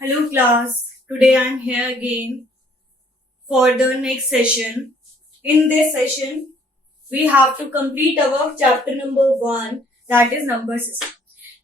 Hello class, today I am here again for the next session. In this session, we have to complete our chapter number 1, that is number system.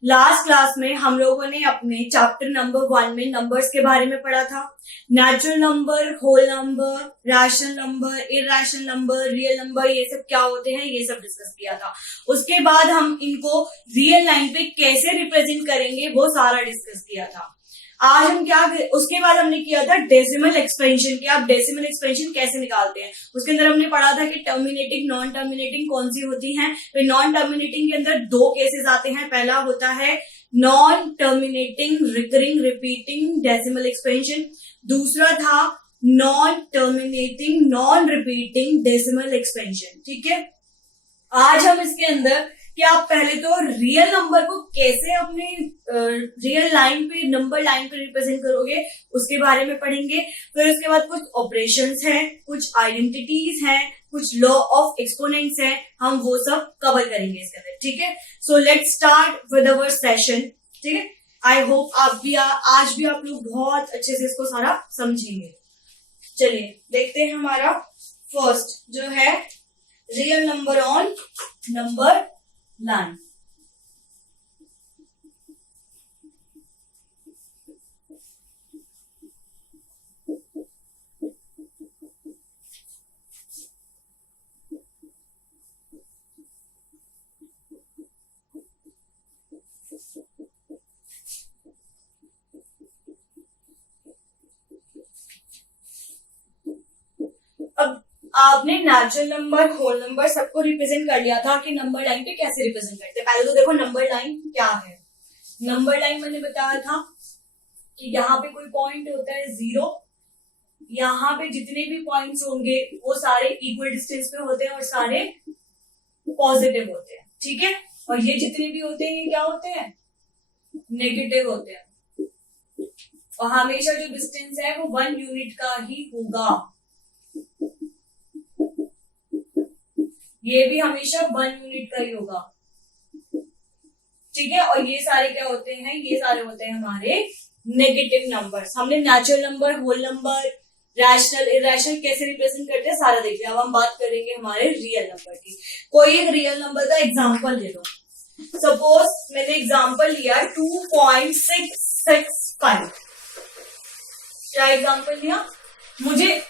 Last class में हम लोगों ने अपने chapter number 1 में numbers के बारे में पढ़ा था. Natural number, whole number, rational number, irrational number, real number, ये सब क्या होते हैं ये सब डिस्कस किया था. उसके बाद हम इनको रियल लाइन पे कैसे रिप्रेजेंट करेंगे वो सारा डिस्कस किया था. आज हम क्या, उसके बाद हमने किया था डेसिमल एक्सपेंशन कि आप डेसिमल एक्सपेंशन कैसे निकालते हैं. उसके अंदर हमने पढ़ा था कि टर्मिनेटिंग, नॉन टर्मिनेटिंग कौन सी होती हैं. तो नॉन टर्मिनेटिंग के अंदर दो केसेस आते हैं. पहला होता है non terminating recurring repeating decimal expansion. दूसरा था non terminating non repeating decimal expansion. ठीक है, आज हम इसके अंदर कि आप पहले तो रियल नंबर को कैसे अपने रियल लाइन पे, नंबर लाइन पे रिप्रेजेंट करोगे उसके बारे में पढ़ेंगे. फिर उसके बाद कुछ ऑपरेशंस हैं, कुछ आइडेंटिटीज हैं, कुछ लॉ ऑफ एक्सपोनेंट्स हैं, हम वो सब कवर करेंगे इसके अंदर. ठीक है, so let's start with our session. ठीक है, आई होप आप भी आज भी आप लोग बहुत अच्छे से इसको सारा समझेंगे. चलिए देखते हैं हमारा फर्स्ट जो है real number on number line. अब आपने नेचुरल नंबर, होल नंबर सबको रिप्रेजेंट कर लिया था कि नंबर लाइन पे कैसे रिप्रेजेंट करते हैं. पहले तो देखो नंबर लाइन क्या है. नंबर लाइन मैंने बताया था कि यहाँ पे कोई पॉइंट होता है 0. यहाँ पे जितने भी पॉइंट्स होंगे वो सारे इक्वल डिस्टेंस पे होते हैं और सारे पॉजिटिव होते हैं. ठीक है, और ये जितने भी होते हैं ये क्या होते हैं, नेगेटिव होते हैं. और हमेशा जो डिस्टेंस है वो 1 यूनिट का ही होगा. ये भी हमेशा 1 यूनिट का ही होगा. ठीक है, और ये सारे क्या होते हैं, ये सारे होते हैं हमारे नेगेटिव नंबर्स. हमने natural number, whole number, rational, irrational कैसे रिप्रेजेंट करते हैं सारा देखिए. अब हम बात करेंगे हमारे रियल नंबर की. कोई एक रियल नंबर का एग्जांपल ले लो. सपोज मैंने एग्जांपल लिया 2.665. क्या एग्जांपल लिया, मुझे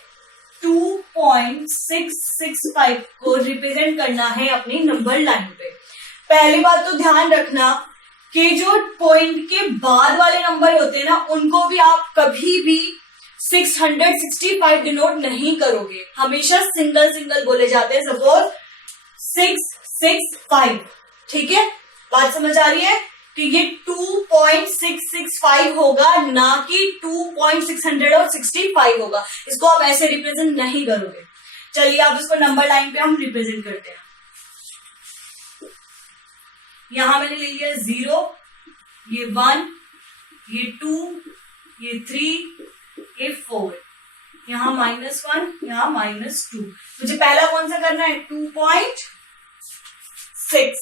2.665 को रिप्रेजेंट करना है अपनी नंबर लाइन पे. पहली बात तो ध्यान रखना कि जो पॉइंट के बाद वाले नंबर होते हैं ना उनको भी आप कभी भी 665 डिनोट नहीं करोगे, हमेशा सिंगल सिंगल बोले जाते हैं. सपोज 665. ठीक है, बात समझ आ रही है कि ये 2.665 होगा, ना कि 2.665 होगा. इसको आप ऐसे रिप्रेजेंट नहीं करोगे. चलिए आप इसको नंबर लाइन पे हम रिप्रेजेंट करते हैं. यहां मैंने ले लिया 0, ये 1, ये 2, ये 3, ये 4, यहां -1, यहां -2. मुझे पहला कौन सा करना है, 2.6.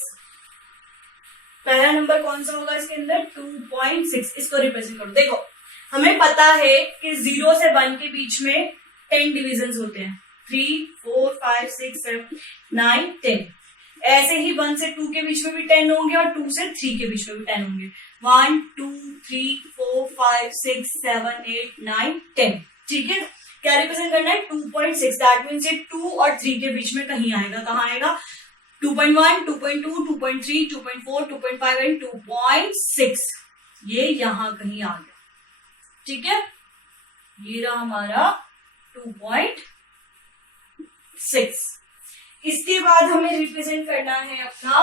पहला नंबर कौन सा होगा इसके अंदर, 2.6. इसको रिप्रेजेंट करो. देखो हमें पता है कि 0 से 1 के बीच में 10 डिविजन्स होते हैं. 3, 4, 5, 6, 7, 9, 10. ऐसे ही 1 से 2 के बीच में भी 10 होंगे और 2 से 3 के बीच में भी 10 होंगे. 1, 2, 3, 4, 5, 6, 7, 8, 9, 10. ठीक है, क्या रिप्रेजेंट करना है, 2.6. दैट मीन्स ये 2 और 3 के बीच में कहीं आएगा. कहाँ आएगा, 2.1, 2.2, 2.3, 2.4, 2.5 एंड 2.6. ये यहां कहीं आ गया. ठीक है, ये रहा हमारा 2.6. इसके बाद हमें रिप्रेजेंट करना है अपना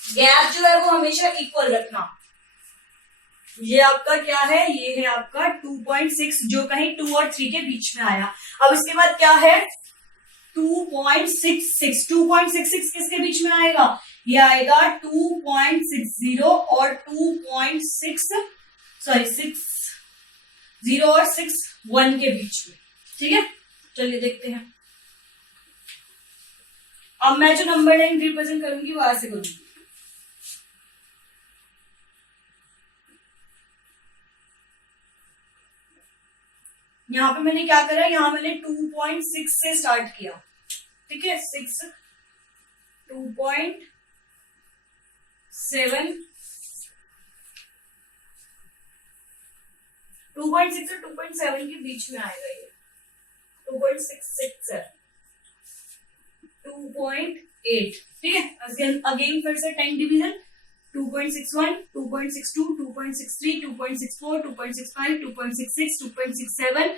गैप जो है वो हमेशा इक्वल रखना. ये आपका क्या है, ये है आपका 2.6 जो कहीं 2 और 3 के बीच में आया. अब इसके बाद क्या है, 2.66. 2.66 किसके बीच में आएगा, ये आएगा 2.60 और 0 और 61 के बीच में. ठीक है, चलिए देखते हैं. अब मैं जो नंबर लाइन रिप्रेजेंट करूंगी वो ऐसे करूंगी. यहाँ पे मैंने क्या करा, यहाँ मैंने 2.6 से स्टार्ट किया, ठीक है, 6, 2.7, 2.6 और 2.7 के बीच में आएगा ये, 2.667, 2.8, ठीक है। अगेन फिर से 10 डिवीजन, 2.61, 2.62, 2.63, 2.64, 2.65, 2.66, 2.67,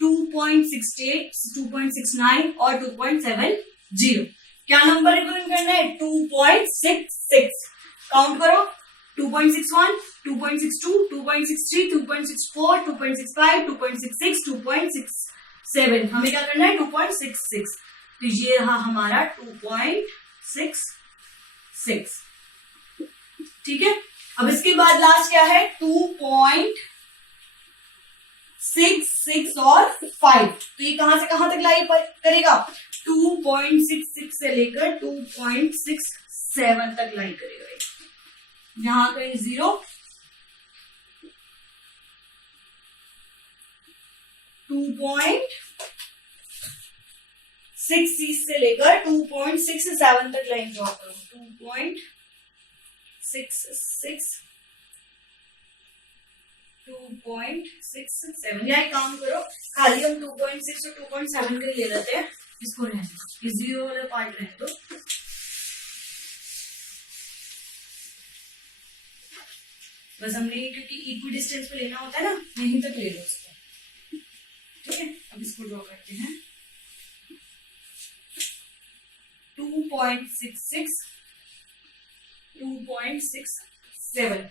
2.68, 2.69 और 2.70। क्या नंबर रिप्रेजेंट करना है? 2.66। काउंट करो, 2.61, 2.62, 2.63, 2.64, 2.65, 2.66, 2.67। हमें क्या करना है? 2.66। तो ये रहा हमारा 2.66, ठीक है। अब इसके बाद लास्ट क्या है? 2.66 और 5। तो ये कहां से कहां तक लाई करेगा? 2.66 से लेकर 2.67 तक लाई करेगा। यहां कहीं 0, 2.66 से लेकर 2.67 तक लाइन ड्रॉ करो। 2.66, 2.67, या एक काम करो, खाली हम 2.6 और 2.7 के ले लेते हैं, इसको रहने दो, ये 0 वाला पार्ट रहने दो। बस हमने क्योंकि इक्वी डिस्टेंस पे लेना होता है ना, यहीं तक ले लो इसको, ठीक है। अब इसको ड्रॉ करते हैं। 2.66, 2.67,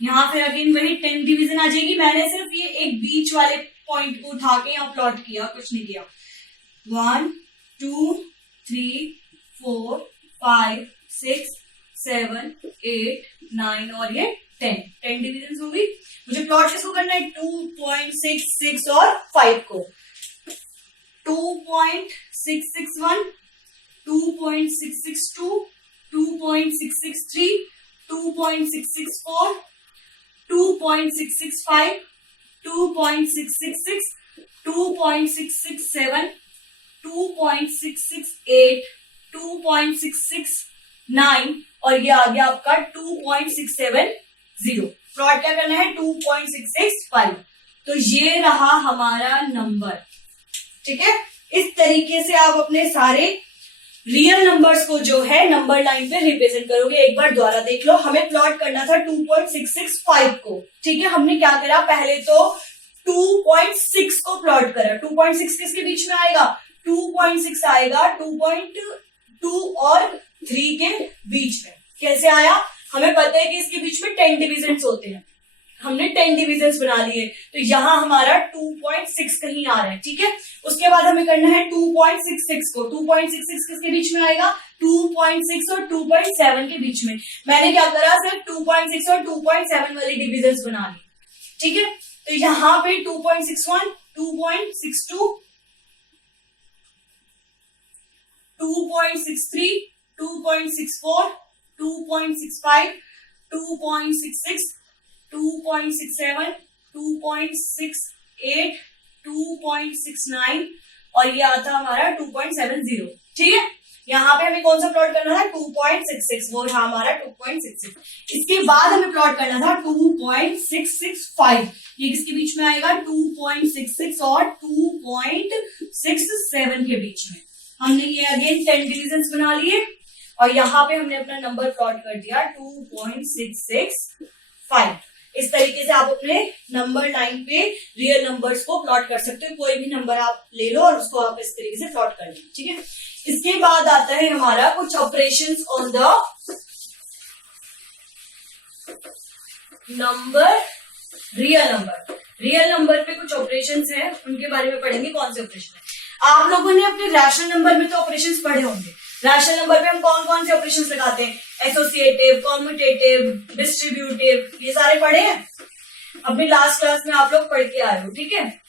यहाँ फिर अगेन वही 10 डिवीजन आ जाएगी। मैंने सिर्फ ये एक बीच वाले पॉइंट को उठा के यहाँ प्लॉट किया, कुछ नहीं किया। 1, 2, 3, 4, 5, 6, 7, 8, 9 और ये 10 डिवीजन होगी। मुझे प्लॉट किसको करना है? 2.66 और 5 को। 2.661, 2.662, 2.663, 2.664, 2.665, 2.666, 2.667, 2.668, 2.669 और ये आ गया आपका 2.670। प्लॉट क्या करना है? 2.665। तो ये रहा हमारा नंबर, ठीक है। इस तरीके से आप अपने सारे रियल नंबर्स को जो है नंबर लाइन पे रिप्रेजेंट करोगे। एक बार द्वारा देख लो, हमें प्लॉट करना था 2.665 को, ठीक है। हमने क्या करा, पहले तो 2.6 को प्लॉट करा। 2.6 किसके बीच में आएगा? 2.6 आएगा 2.2 और 3 के बीच में। कैसे आया? हमें पता है कि इसके बीच में 10 डिविजन्स होते हैं, हमने 10 डिविजन्स बना लिए, तो यहां हमारा 2.6 कहीं आ रहा है, ठीक है। उसके बाद हमें करना है 2.66 को। 2.66 किसके बीच में आएगा? 2.6 और 2.7 के बीच में। मैंने क्या करा, सिर्फ 2.6 और 2.7 वाली डिविजन्स बना ली, ठीक है। तो यहां पे 2.61, 2.62, 2.63, 2.64, 2.65, 2.66, 2.67, 2.68, 2.69 और ये आता हमारा 2.70, ठीक है। यहाँ पे हमें कौन सा प्लॉट करना था? 2.66, वो रहा हमारा 2.66। इसके बाद हमें प्लॉट करना था 2.665। ये किसके बीच में आएगा? 2.66 और 2.67 के बीच में। हमने ये अगेन 10 डिविजन्स बना लिए और यहाँ पे हमने अपना नंबर प्लॉट कर दिया 2.665। इस तरीके से आप अपने नंबर लाइन पे रियल नंबर्स को प्लॉट कर सकते हो। कोई भी नंबर आप ले लो और उसको आप इस तरीके से प्लॉट कर लो, ठीक है। इसके बाद आता है हमारा कुछ operations on the number, real number. Real number पे कुछ ऑपरेशंस हैं, उनके बारे में पढ़ेंगे। कौन से ऑपरेशन है? आप लोगों ने अपने रैशनल नंबर में तो ऑपरेशंस पढ़े होंगे। रैशनल नंबर पे हम कौन कौन से ऑपरेशंस लगाते हैं? एसोसिएटिव, कॉम्यूटेटिव, डिस्ट्रीब्यूटिव, ये सारे पढ़े हैं अपनी लास्ट क्लास में, आप लोग पढ़ के आ रहे हो, ठीक है।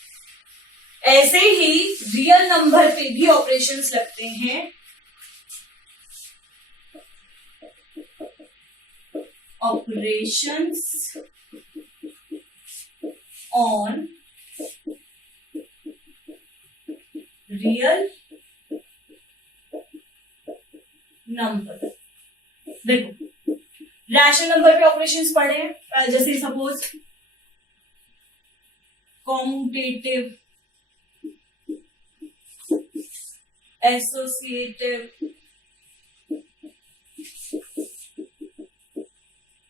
ऐसे ही रियल नंबर पे भी ऑपरेशंस लगते हैं। Operations on real number. देखो रैशनल नंबर पे ऑपरेशंस पढ़े हैं, जैसे सपोज कॉम्यूटेटिव, एसोसिएटिव,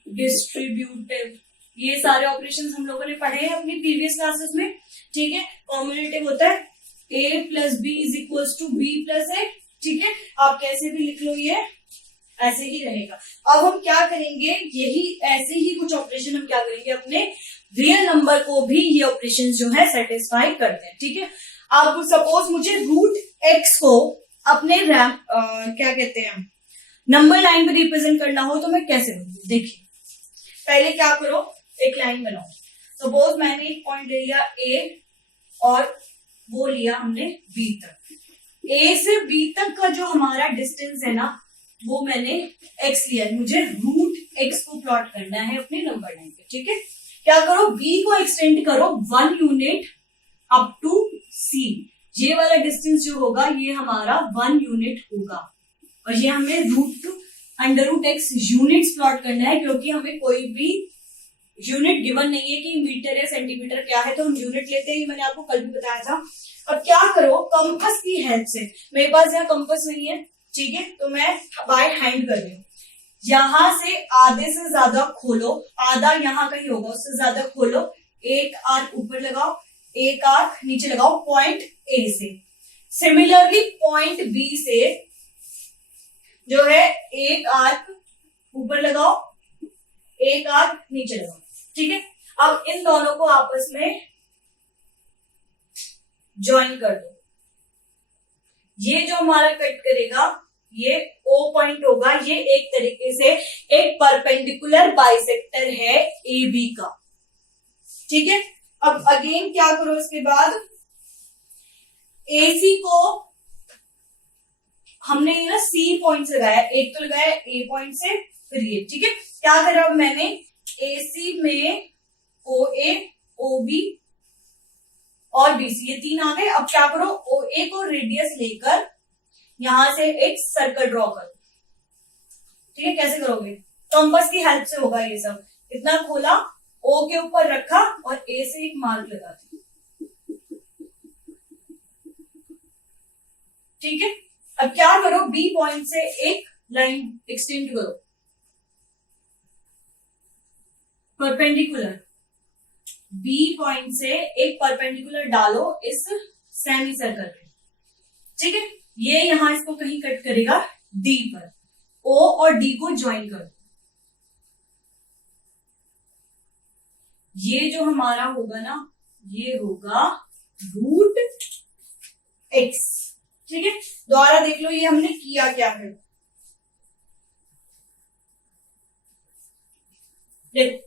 डिस्ट्रीब्यूटिव, ये सारे ऑपरेशंस हम लोगों ने पढ़े हैं अपनी प्रीवियस क्लासेस में। ठीक है, कॉम्यूटेटिव होता है a plus B is equal to B plus A. ठीक है, आप कैसे भी लिख लो, ये ऐसे ही रहेगा। अब हम क्या करेंगे, यही ऐसे ही कुछ ऑपरेशन हम क्या करेंगे, अपने रियल नंबर को भी ये ऑपरेशन जो है सेटिस्फाई करते हैं। ठीक है, अब सपोज मुझे रूट एक्स को अपने क्या कहते हैं नंबर लाइन पे रिप्रेजेंट करना हो तो मैं कैसे करूंगी। देखिए पहले क्या करो, एक लाइन बनाओ। सपोज मैंने एक पॉइंट ले लिया ए और वो लिया हमने बी तक। ए से बी तक का जो हमारा डिस्टेंस है ना, वो मैंने एक्स लिया। मुझे रूट एक्स को प्लॉट करना है अपने नंबर लाइन पे। ठीक है, क्या करो, बी को एक्सटेंड करो 1 यूनिट अप टू सी। ये वाला डिस्टेंस जो होगा ये हमारा 1 यूनिट होगा, और ये हमें root under root x units plot करना है, क्योंकि हमें कोई भी यूनिट गिवन नहीं है कि मीटर या सेंटीमीटर क्या है, तो हम यूनिट लेते हैं। मैंने आपको कल भी बताया था। अब क्या करो, कंपास की हेल्प से, मेरे पास यहाँ कंपास नहीं है, ठीक है, तो मैं बाय हैंड कर रही हूँ। यहां से आधे से ज्यादा खोलो, आधा यहाँ का ही होगा, उससे ज्यादा खोलो। एक आर्क ऊपर लगाओ, एक आर्क नीचे लगाओ पॉइंट ए से। सिमिलरली पॉइंट बी से जो है एक आर्क ऊपर लगाओ, एक आर्क नीचे लगाओ। ठीक है, अब इन दोनों को आपस में ज्वाइन कर दो। ये जो हमारा कट करेगा ये O पॉइंट होगा। ये एक तरीके से एक परपेंडिकुलर बाइसेक्टर है AB का। ठीक है, अब अगेन क्या करो, इसके बाद AC को हमने ये ना C पॉइंट से लगाया, एक तो लगाया A पॉइंट से, फिर ये। ठीक है, क्या करा अब मैंने, AC में OA, OB और BC ये तीन आ गए। अब क्या करो, OA को रेडियस लेकर यहां से एक सर्कल ड्रॉ करो। ठीक है, कैसे करोगे, कंपास की हेल्प से होगा ये सब। इतना खोला, O के ऊपर रखा और A से एक मार्क लगा दी। ठीक है, अब क्या करो, B पॉइंट से एक लाइन एक्सटेंड करो परपेंडिकुलर। B पॉइंट से एक परपेंडिकुलर डालो इस सेमी सर्कल पे। ठीक है, ये यहां इसको कहीं कट करेगा D पर। O और D को ज्वाइन कर दो। ये जो हमारा होगा ना, ये होगा रूट एक्स। ठीक है, दोबारा देख लो ये हमने किया क्या है। देखो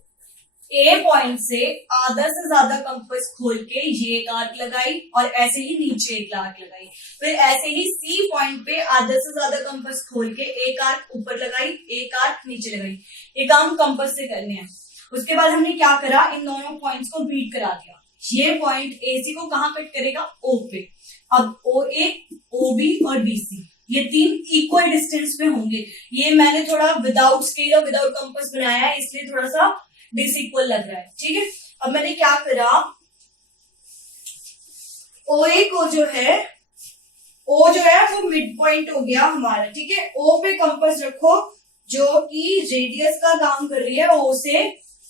ए पॉइंट से आधा से ज्यादा कंपास खोल के ये एक आर्क लगाई और ऐसे ही नीचे एक आर्क लगाई। फिर ऐसे ही सी पॉइंट पे आधा से ज्यादा कंपास खोल के एक आर्क ऊपर लगाई, एक आर्क नीचे लगाई। ये काम कंपास से करने हैं। उसके बाद हमने क्या करा, इन दोनों पॉइंट्स को बीट करा दिया। ये पॉइंट AC को कहां कट करेगा, O पे। अब OA, OB और BC ये तीन इक्वल डिस्टेंस पे होंगे। ये मैंने थोड़ा विदाउट स्केल और विदाउट कंपास बनाया है, इसलिए थोड़ा सा डिसइक्वल लग रहा है। ठीक है, अब मैंने क्या करा, OA को जो है, O जो है वो मिड पॉइंट हो गया हमारा। ठीक है, O पे कंपास रखो जो कि रेडियस का काम कर रही है। O से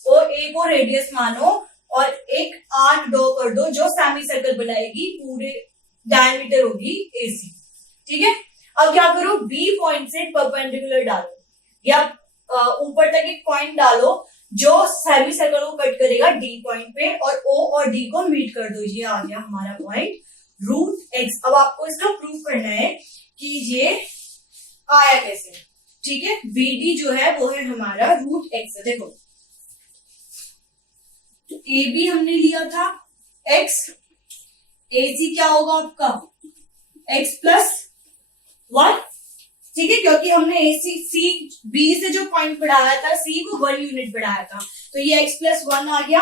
OA को रेडियस मानो और एक आर्क ड्रॉ कर दो जो सेमी सर्कल बनाएगी, पूरे डायमीटर होगी AC। ठीक है, अब क्या करो, B पॉइंट से परपेंडिकुलर डालो या ऊपर तक एक पॉइंट डालो जो सेमी सर्कल को कट करेगा D पॉइंट पे, और O और D को मीट कर दो। ये आ गया हमारा पॉइंट रूट एक्स। अब आपको इसका प्रूफ करना है कि ये आया कैसे। ठीक है, BD जो है वो है हमारा रूट एक्स। देखो AB हमने लिया था x, AC क्या होगा आपका x प्लस 1। ठीक है, क्योंकि हमने B से जो पॉइंट बढ़ाया था, C को 1 यूनिट बढ़ाया था, तो ये x प्लस 1 आ गया।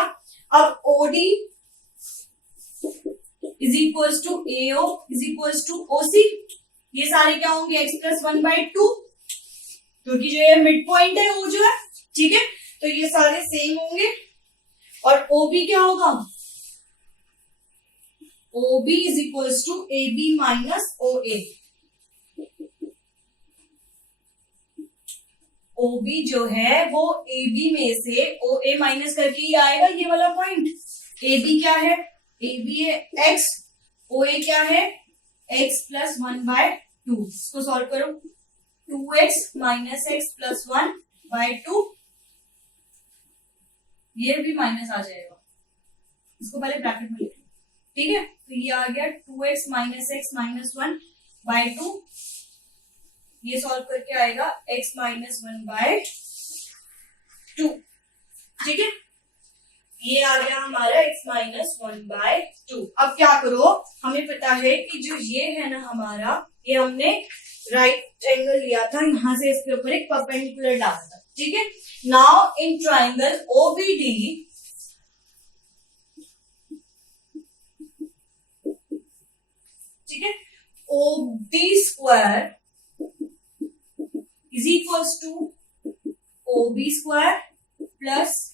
अब OD is equals to AO is equals to OC। ये सारे क्या होंगे x प्लस 1/2, क्योंकि जो ये मिड पॉइंट है वो जो है, ठीक है, तो ये सारे सेम होंगे। और OB क्या होगा, OB is equals to AB minus OA। OB जो है वो AB में से OA माइनस करके ही आएगा, ये वाला पॉइंट। AB क्या है, AB है x, OA क्या है x प्लस 1/2। इसको सॉल्व करो, 2x माइनस x प्लस 1/2, ये भी माइनस आ जाएगा, इसको पहले ब्रैकेट में लिखो, ठीक है। तो ये आ गया 2x माइनस x माइनस 1/2, ये सॉल्व करके आएगा x माइनस 1/2, ठीक है। ये आ गया हमारा x माइनस 1/2। अब क्या करो, हमें पता है कि जो ये है ना हमारा, ये हमने राइट एंगल लिया था, यहां से इसके ऊपर एक परपेंडिकुलर डाला था, ठीक है। नाउ इन ट्राइंगल OBD, ठीक है, OB square is equals to OB square plus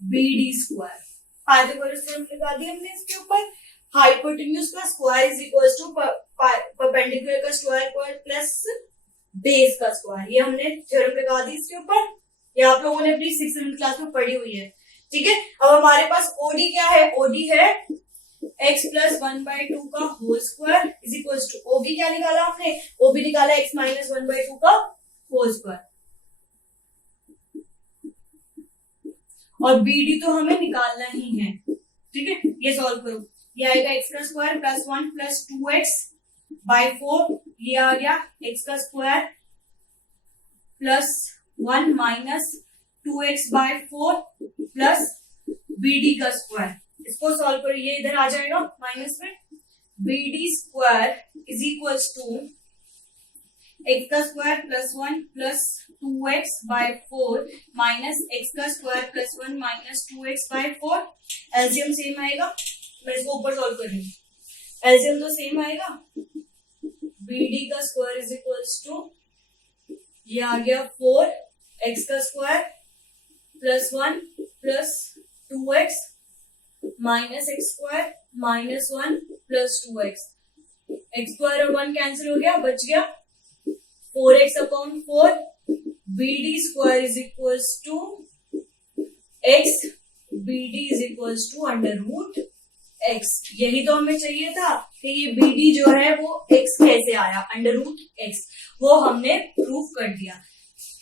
BD square. Pythagoras theorem लगा दिया हमने इसके ऊपर। हाइपोटेन्यूज का square is equals to perpendicular का स्क्वायर प्लस बेस का स्क्वायर, ये हमने थ्योरम लगा दी इसके ऊपर। ये आप लोगों ने अपनी 6th क्लास में पढ़ी हुई है, ठीक है। अब हमारे पास OD क्या है, OD है x प्लस 1/2 का whole square is equals to OB क्या निकाला हमने, OB निकाला x माइनस 1/2 का होल स्क्वायर, और BD तो हमें निकालना ही है, ठीक है। ये सॉल्व करो, ये आएगा x का स्क्वायर प्लस 1 प्लस 2x/4, ये आ गया x का square plus 1 minus 2x/4 plus BD का स्क्वायर। इसको सॉल्व करो, ये इधर आ जाएगा माइनस में। BD square is equals to x का square plus 1 plus 2x/4 minus x का square plus 1 minus 2x/4। LCM same आएगा, मैं इसको ऊपर सॉल्व कर रही हूँ, एलसीएम तो सेम आएगा। BD का स्क्वायर इज इक्वल्स टू, ये आ गया 4x का square plus 1 plus 2x minus x square minus 1 plus 2x, x square और 1 कैंसिल हो गया, बच गया 4x upon 4। BD square is equals to x, BD is equals to under root x। यही तो हमें चाहिए था कि ये BD जो है वो x कैसे आया, अंडर रूट x, वो हमने प्रूफ कर दिया।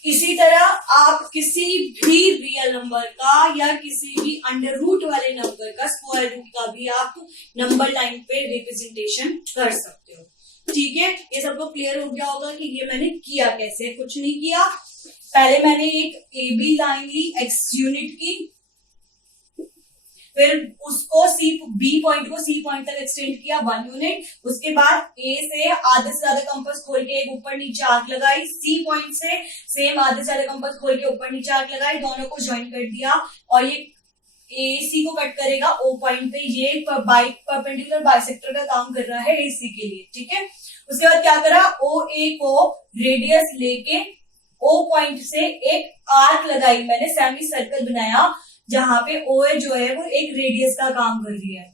इसी तरह आप किसी भी रियल नंबर का या किसी भी अंडर रूट वाले नंबर का स्क्वायर रूट का भी आप नंबर लाइन पे रिप्रेजेंटेशन कर सकते हो, ठीक है। ये सबको क्लियर हो गया होगा कि ये मैंने किया कैसे। कुछ नहीं किया, पहले मैंने एक AB लाइन ली x यूनिट की, फिर उसको B पॉइंट को C पॉइंट तक एक्सटेंड किया 1 यूनिट, उसके बाद A से आधे से ज्यादा कंपास खोल के एक ऊपर नीचे आर्क लगाई, C पॉइंट से सेम आधे से ज्यादा कंपास खोल के ऊपर नीचे आर्क लगाई, दोनों को ज्वाइन कर दिया, और ये AC को कट करेगा O पॉइंट पे। ये परपेंडिकुलर बाइसेक्टर का काम कर रहा है AC के लिए, ठीक है। उसके बाद क्या करा, OA को रेडियस लेके O पॉइंट से एक आर्क लगाई, मैंने सेमी सर्कल बनाया जहां पे OA जो है वो एक रेडियस का काम कर रही है,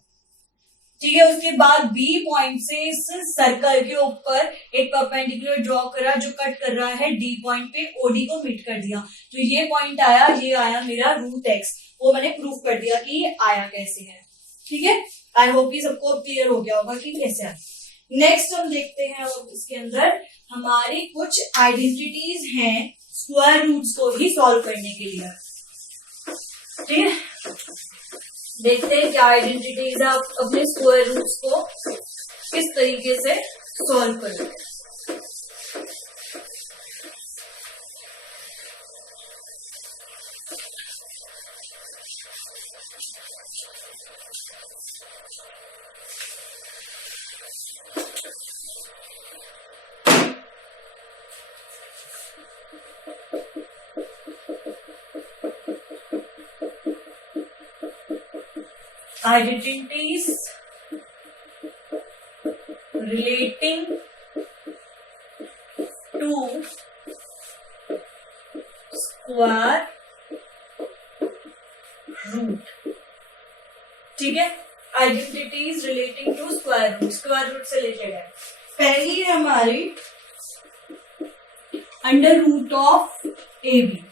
ठीक है। उसके बाद B पॉइंट से इस सर्कल के ऊपर एक परपेंडिकुलर ड्रॉ करा जो कट कर रहा है D पॉइंट पे, OD को मीट कर दिया, तो ये पॉइंट आया, ये आया मेरा रूट x, वो मैंने प्रूफ कर दिया कि ये आया कैसे है, ठीक है। आई होप कि सबको क्लियर हो गया होगा कि कैसे आया। नेक्स्ट हम देखते हैं, और इसके अंदर हमारी कुछ आइडेंटिटीज हैं स्क्वायर रूट्स को ही सॉल्व करने के लिए, ठीक है। देखते हैं क्या आइडेंटिटीज आप अपने स्क्वायर रूट्स को किस तरीके से सॉल्व करेंगे। Identities relating to square root, ठीक है। Identities relating to square root से रिलेटेड है। पहली है हमारी under root of a b.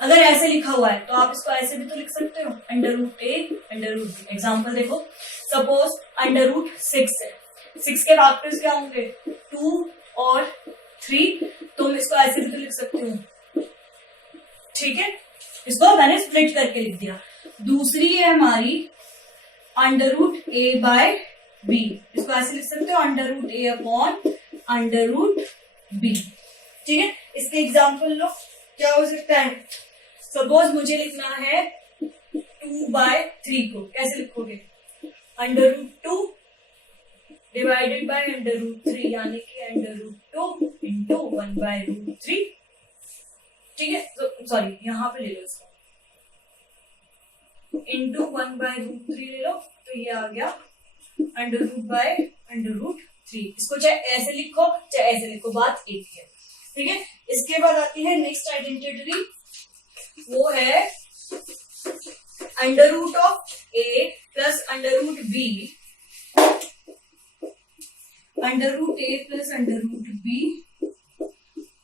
अगर ऐसे लिखा हुआ है तो आप इसको ऐसे भी तो लिख सकते हो, under root A under root B. Example देखो, सपोज अंडर रूट 6 है, 6 के फैक्टर्स क्या होंगे 2 और 3, तो मैं इसको ऐसे भी तो लिख सकती हूँ, ठीक है। इसको मैंने स्प्लिट करके लिख दिया। दूसरी है हमारी अंडर रूट ए बाय बी, इसको ऐसे लिख सकते हो अंडर रूट ए अपॉन अंडर रूट बी, ठीक है। इसके एग्जाम्पल लो, क्या हो सकता है। सपोज मुझे लिखना है 2/3 को, कैसे लिखोगे under root 2 divided by under root 3, यानी कि अंडर रूट 2 इंटू 1/√3, ठीक है। सॉरी यहाँ पे ले लो इसको, इंटू 1/√3 ले लो, तो ये आ गया under root by under root 3। इसको चाहे ऐसे लिखो चाहे ऐसे लिखो, बात एक ही है, ठीक है। इसके बाद आती है नेक्स्ट आइडेंटिटी, वो है under root of a plus under root B, under root a plus under root B,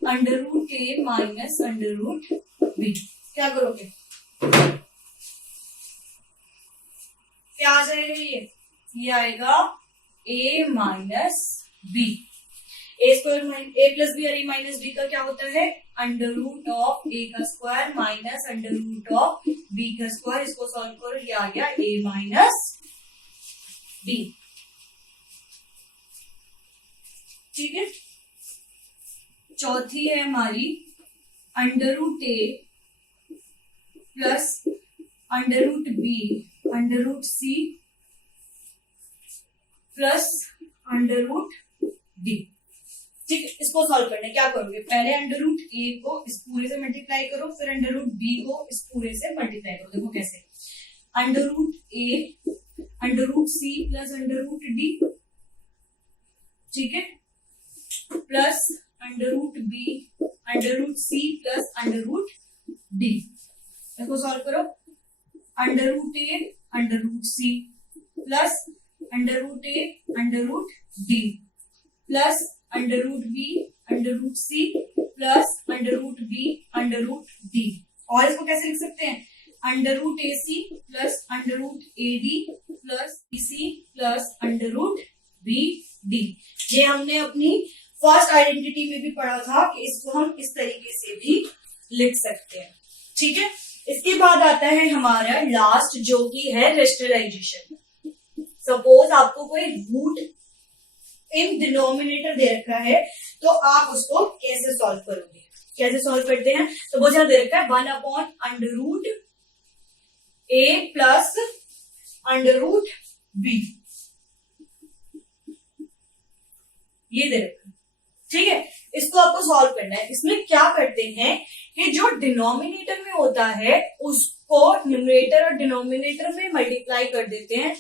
under root a minus under root b. क्या करोगे, क्या आ जाएगा, ये आएगा a minus b. A square a plus b और ए माइनस बी का क्या होता है अंडर रूट ऑफ ए का square minus under root of b का स्क्वायर। इसको सॉल्व करो, ये आ गया a माइनस बी, ठीक है। चौथी है हमारी under root a plus under root B under root C plus under root D, ठीक है। इसको सॉल्व करना है, क्या करोगे, पहले अंडर रूट ए को इस पूरे से मल्टीप्लाई करो, फिर अंडर रूट बी को इस पूरे से मल्टीप्लाई करो। देखो कैसे, under root A under root C plus under root D, ठीक है, plus under root B under root सी प्लस अंडर रूट डी। इसको सॉल्व करो, under root A under root C plus under root A under root D plus under root B under root C plus under root B under root D. और इसको कैसे लिख सकते हैं, under root A C plus under root A d plus b c plus under root b d. ये हमने अपनी first identity में भी पढ़ा था कि इसको हम इस तरीके से भी लिख सकते हैं, ठीक है। इसके बाद आता है हमारा लास्ट, जो कि है रेशनलाइजेशन। सपोज आपको कोई रूट इन डिनोमिनेटर दे रखा है, तो आप उसको कैसे सॉल्व करोगे, कैसे सॉल्व करते हैं। सपोज यहां दे रखा है 1 upon under root a plus under root b, ये दे रखा है, ठीक है। इसको आपको सॉल्व करना है। इसमें क्या करते हैं कि जो डिनोमिनेटर में होता है उसको न्यूमरेटर और डिनोमिनेटर में मल्टीप्लाई कर देते हैं,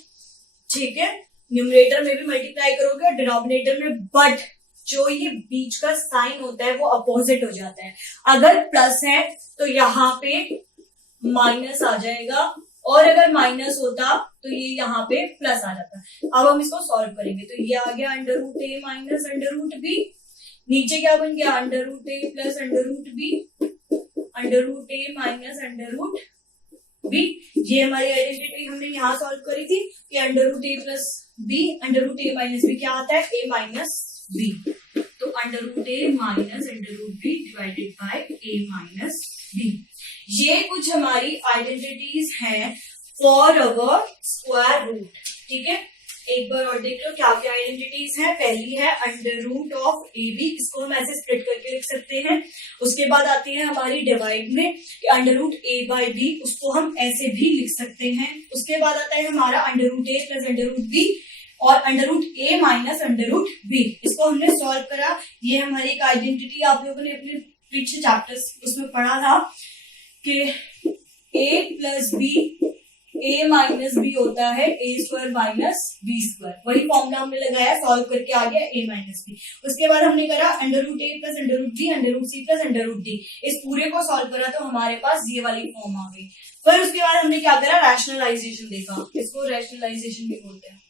ठीक है। न्यूमरेटर में भी मल्टीप्लाई करोगे और डिनोमिनेटर में, बट जो ये बीच का साइन होता है वो अपोजिट हो जाता है। अगर प्लस है तो यहाँ पे माइनस आ जाएगा, और अगर माइनस होता तो ये यहाँ पे प्लस आ जाता। अब हम इसको सॉल्व करेंगे, तो ये आ गया under root a minus under root b, नीचे क्या बन गया under root a plus under root B under root a minus under root b. ये हमारी आइडेंटिटी हमने यहाँ सॉल्व करी थी कि under root a plus b under root a minus b क्या आता है ए माइनस बी, तो under root a minus under root b divided by a minus b. ये कुछ हमारी आइडेंटिटीज हैं फॉर अवर स्क्वायर रूट, ठीक है। एक बार और देख लो क्या क्या आइडेंटिटीज हैं। पहली है under root of a b, इसको हम ऐसे स्प्लिट करके लिख सकते हैं। उसके बाद आती है हमारी डिवाइड में अंडर रूट ए बाय बी, उसको हम ऐसे भी लिख सकते हैं। उसके बाद आता है हमारा under root a plus under root B और under root a minus under root B, इसको हमने सॉल्व करा। ये हमारी एक आइडेंटिटी आप लोगों ने अपने पीछे चैप्टर्स उसमें पढ़ा था कि A plus B a minus B होता है a square minus B square. वही फॉर्मूला हमने लगाया, सॉल्व करके आ गया a माइनस बी। उसके बाद हमने करा under root a plus under root B under root C plus under root d. इस पूरे को सॉल्व करा तो हमारे पास ये वाली फॉर्म आ गई। फिर उसके बाद हमने क्या करा, रैशनलाइजेशन देखा। इसको रैशनलाइजेशन भी बोलते हैं।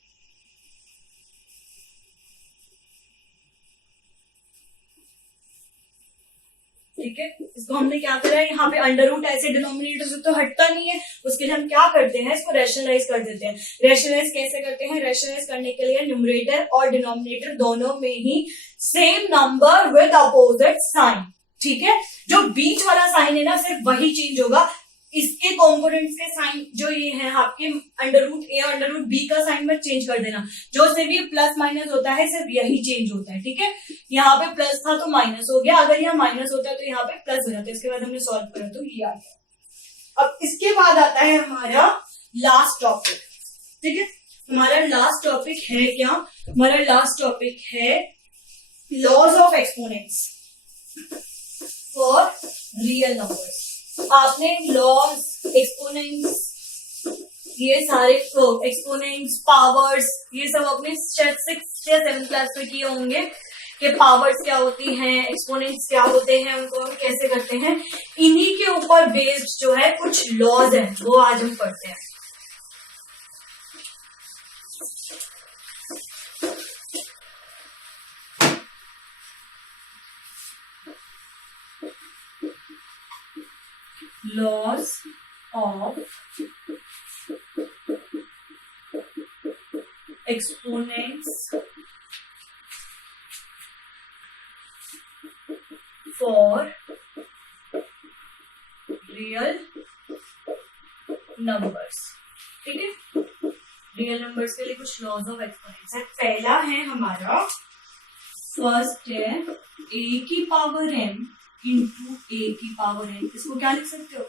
ठीक है, इसको हमने क्या करा है, यहाँ पे अंडर रूट ऐसे डिनोमिनेटर से तो हटता नहीं है, उसके लिए हम क्या करते हैं, इसको रैशनलाइज कर देते हैं। रैशनलाइज कैसे करते हैं, रैशनलाइज करने के लिए न्यूमरेटर और डिनोमिनेटर दोनों में ही same number with opposite sign. ठीक है, जो बीच वाला साइन है ना सिर्फ वही चेंज होगा। इसके कंपोनेंट्स के साइन जो ये है आपके अंडर रूट ए और अंडर रूट बी का साइन मत चेंज कर देना। जो सिर्फ ये प्लस माइनस होता है सिर्फ यही चेंज होता है। ठीक है, यहाँ पे प्लस था तो माइनस हो गया, अगर यहाँ माइनस होता है तो यहाँ पे प्लस हो जाता है। इसके बाद हमने सॉल्व करा तो ये आ गया। अब इसके बाद आता है हमारा लास्ट टॉपिक। ठीक है, हमारा लास्ट टॉपिक है क्या, हमारा लास्ट टॉपिक है laws of exponents for real numbers. आपने लॉज, एक्सपोनेंट्स, ये सारे एक्सपोनेंट्स, पावर्स, ये सब अपने 6th या 7th क्लास में किए होंगे कि पावर्स क्या होती हैं, एक्सपोनेंट्स क्या होते हैं, उनको हम कैसे करते हैं। इन्हीं के ऊपर बेस्ड जो है कुछ लॉज हैं वो आज हम पढ़ते हैं। Laws of exponents for real numbers। ठीक है, रियल नंबर्स के लिए कुछ लॉज ऑफ एक्सपोनेंट्स है। पहला है हमारा, फर्स्ट है a की पावर m इंटू ए की पावर n। इसको क्या लिख सकते हो,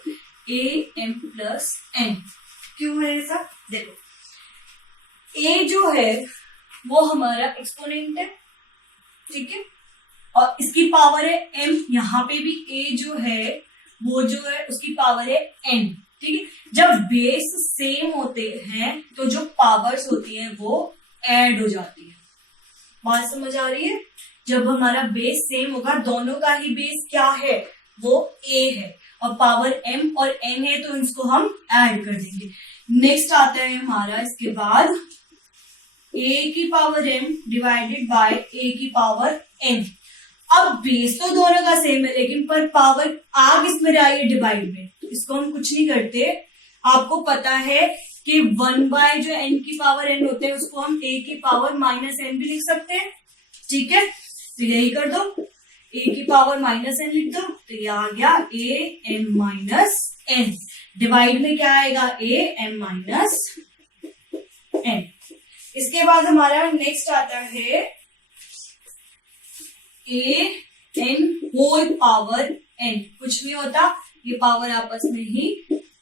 a m प्लस n। क्यों है ऐसा, देखो a जो है वो हमारा एक्सपोनेंट है। ठीक है, और इसकी पावर है m। यहाँ पे भी a जो है वो जो है उसकी पावर है n। ठीक है, जब बेस सेम होते हैं तो जो पावर्स होती हैं वो ऐड हो जाती है। बात समझ आ रही है, जब हमारा बेस सेम होगा, दोनों का ही बेस क्या है, वो a है और पावर m और n है, तो इसको हम ऐड कर देंगे। नेक्स्ट आता है हमारा इसके बाद a की power m divided by a की पावर n। अब बेस तो दोनों का सेम है लेकिन पर पावर आ किस में रही है, डिवाइड में। तो इसको हम कुछ नहीं करते, आपको पता है कि 1 बाय जो n की पावर n होते हैं उसको हम a की पावर माइनस n भी लिख सकते हैं। ठीक है, तो यही कर दो, a की पावर माइनस n लिख दो, तो ये आ गया a m minus n। Divide में क्या आएगा, a m माइनस n। इसके बाद हमारा नेक्स्ट आता है a n whole power n। कुछ नहीं होता, ये पावर आपस में ही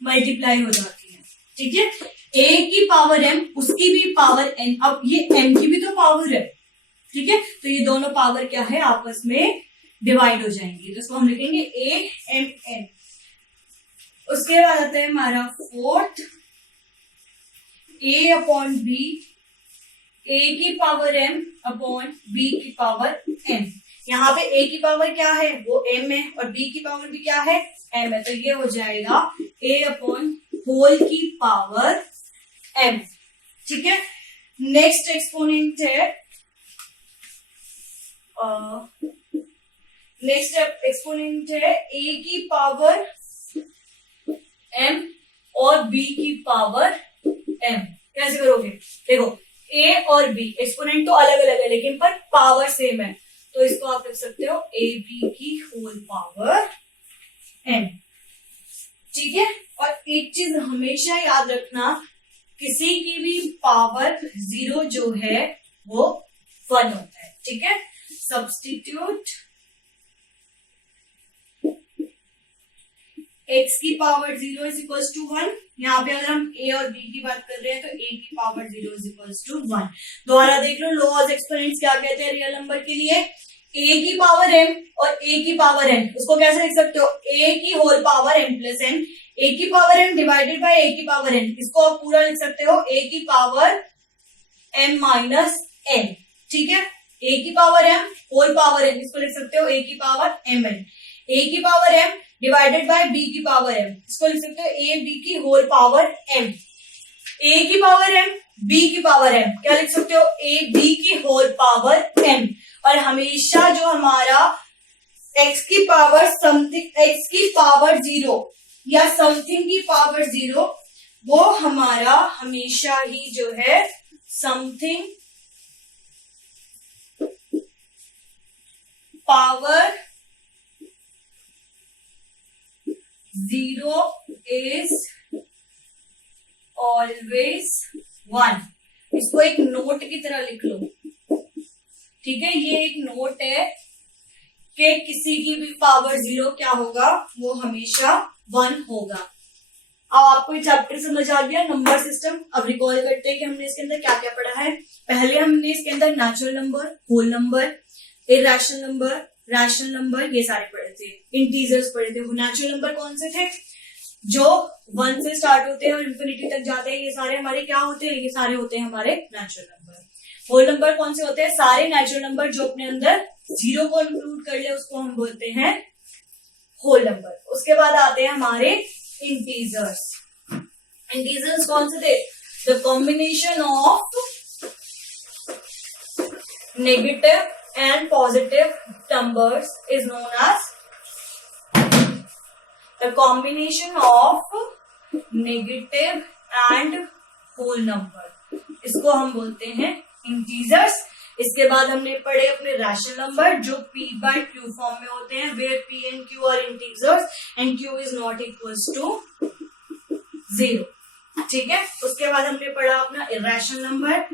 मल्टीप्लाई हो जाती है। ठीक है, a की पावर m, उसकी भी पावर n, अब ये m की भी तो पावर है। ठीक है, तो ये दोनों पावर क्या है, आपस में डिवाइड हो जाएंगे, तो इसको हम लिखेंगे a m n। उसके बाद आता है हमारा fourth, a upon b, a की पावर m अपॉन b की पावर n। यहाँ पे a की पावर क्या है, वो m है, और b की पावर भी क्या है, m है, तो ये हो जाएगा a अपॉन होल की पावर m। ठीक है, नेक्स्ट एक्सपोनेंट है, नेक्स्ट एक्सपोनेंट है a की पावर m और b की पावर m। कैसे करोगे, देखो a और b एक्सपोनेंट तो अलग अलग है लेकिन पर पावर सेम है, तो इसको आप लिख सकते हो a b की होल पावर m। ठीक है, और एक चीज हमेशा याद रखना, किसी की भी पावर 0 जो है वो 1 होता है। ठीक है, सब्स्टिट्यूट x की पावर 0 इज इक्वल्स टू 1। यहाँ पे अगर हम a और b की बात कर रहे हैं तो a की पावर 0 इज इक्वल्स टू 1। दोबारा देख लो, लॉज एक्सपोनेंट्स क्या कहते हैं रियल नंबर के लिए, a की पावर m और a की पावर n, उसको कैसे लिख सकते हो, a की whole power m plus n, a की power m divided by a की पावर n, इसको आप पूरा लिख सकते हो a की पावर m माइनस n, ठीक है, a की power m whole power n, इसको लिख सकते हो a की पावर mn, a की power m divided by b की पावर m, इसको लिख सकते हो a b की होल पावर m, a की पावर m b की पावर m, क्या लिख सकते हो a b की होल पावर m, और हमेशा जो हमारा x की पावर समथिंग, x की पावर 0 या समथिंग की पावर 0, वो हमारा हमेशा ही जो है समथिंग पावर 0 is always 1. इसको एक नोट की तरह लिख लो, ठीक है, ये एक नोट है कि किसी की भी पावर 0 क्या होगा, वो हमेशा 1 होगा। अब आपको ये चैप्टर समझ आ गया, नंबर सिस्टम। अब रिकॉल करते हैं कि हमने इसके अंदर क्या क्या पढ़ा है। पहले हमने इसके अंदर natural number, whole number, irrational number, rational number, ये सारे पढ़े थे, इंटीजर्स पढ़े थे। वो नेचुरल नंबर कौन से थे, जो 1 से स्टार्ट होते हैं और इंफिनिटी तक जाते हैं, ये सारे हमारे क्या होते हैं, ये सारे होते हैं हमारे नेचुरल नंबर। होल नंबर कौन से होते हैं, सारे नेचुरल नंबर जो अपने अंदर 0 को इंक्लूड कर ले, उसको हम बोलते हैं होल नंबर। उसके बाद आते हैं हमारे इंटीजर्स। इंटीजर्स कौन से थे, the combination of negative and positive numbers is known as the combination of negative and whole number, इसको हम बोलते हैं इंटीजर्स। इसके बाद हमने पढ़े अपने रैशनल नंबर जो p by q फॉर्म में होते हैं, where p and q are integers and q is not equals to 0, ठीक है। उसके बाद हमने पढ़ा अपना irrational number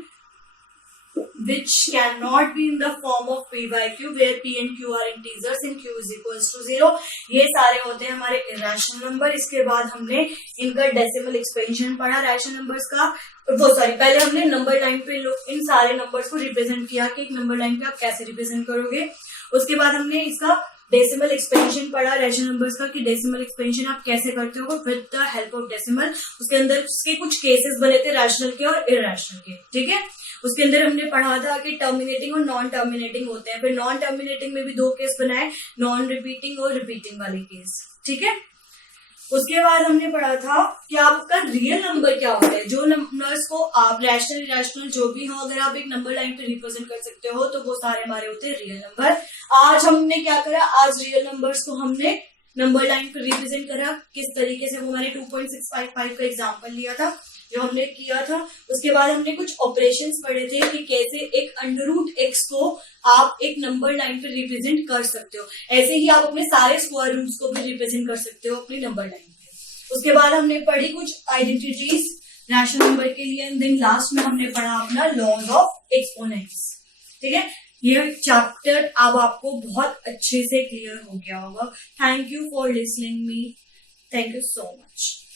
which cannot be in the form of p by q, where p and q are integers and q is equals to 0, ये सारे होते हैं हमारे irrational नंबर। इसके बाद हमने इनका डेसिमल एक्सपेंशन पढ़ा रैशनल नंबर्स का, वो सॉरी पहले हमने नंबर लाइन पे इन सारे नंबर्स को रिप्रेजेंट किया कि एक नंबर लाइन पे आप कैसे रिप्रेजेंट करोगे। उसके बाद हमने इसका डेसिमल एक्सपेंशन पढ़ा रैशनल नंबर्स का कि डेसिमल एक्सपेंशन आप कैसे करते हो with the help of decimal. उसके अंदर उसके कुछ केसेस बने थे रैशनल के और इरैशनल के, ठीक है। उसके अंदर हमने पढ़ा था कि टर्मिनेटिंग और नॉन टर्मिनेटिंग होते हैं। फिर नॉन टर्मिनेटिंग में भी 2 केस बनाए, नॉन रिपीटिंग और रिपीटिंग वाले केस, ठीक है। उसके बाद हमने पढ़ा था कि आपका रियल नंबर क्या होता है, जो नंबर्स को आप रैशनल इरैशनल जो भी हो, अगर आप एक नंबर लाइन पे रिप्रेजेंट कर सकते हो तो वो सारे हमारे होते हैं रियल नंबर। आज हमने क्या करा, आज रियल नंबर्स को हमने नंबर लाइन पे रिप्रेजेंट करा किस तरीके से, वो मैंने 2.655 का एग्जाम्पल लिया था जो हमने किया था। उसके बाद हमने कुछ ऑपरेशंस पढ़े थे कि कैसे एक √x को आप एक नंबर लाइन पे रिप्रेजेंट कर सकते हो, ऐसे ही आप अपने सारे स्क्वायर रूट्स को भी रिप्रेजेंट कर सकते हो अपनी नंबर लाइन पे। उसके बाद हमने पढ़ी कुछ आइडेंटिटीज रैशनल नंबर के लिए, एंड देन लास्ट में हमने पढ़ा अपना लॉज ऑफ एक्सपोनेंट्स, ठीक है। ये चैप्टर अब आपको बहुत अच्छे से क्लियर हो गया होगा। Thank you for listening me, thank you so much.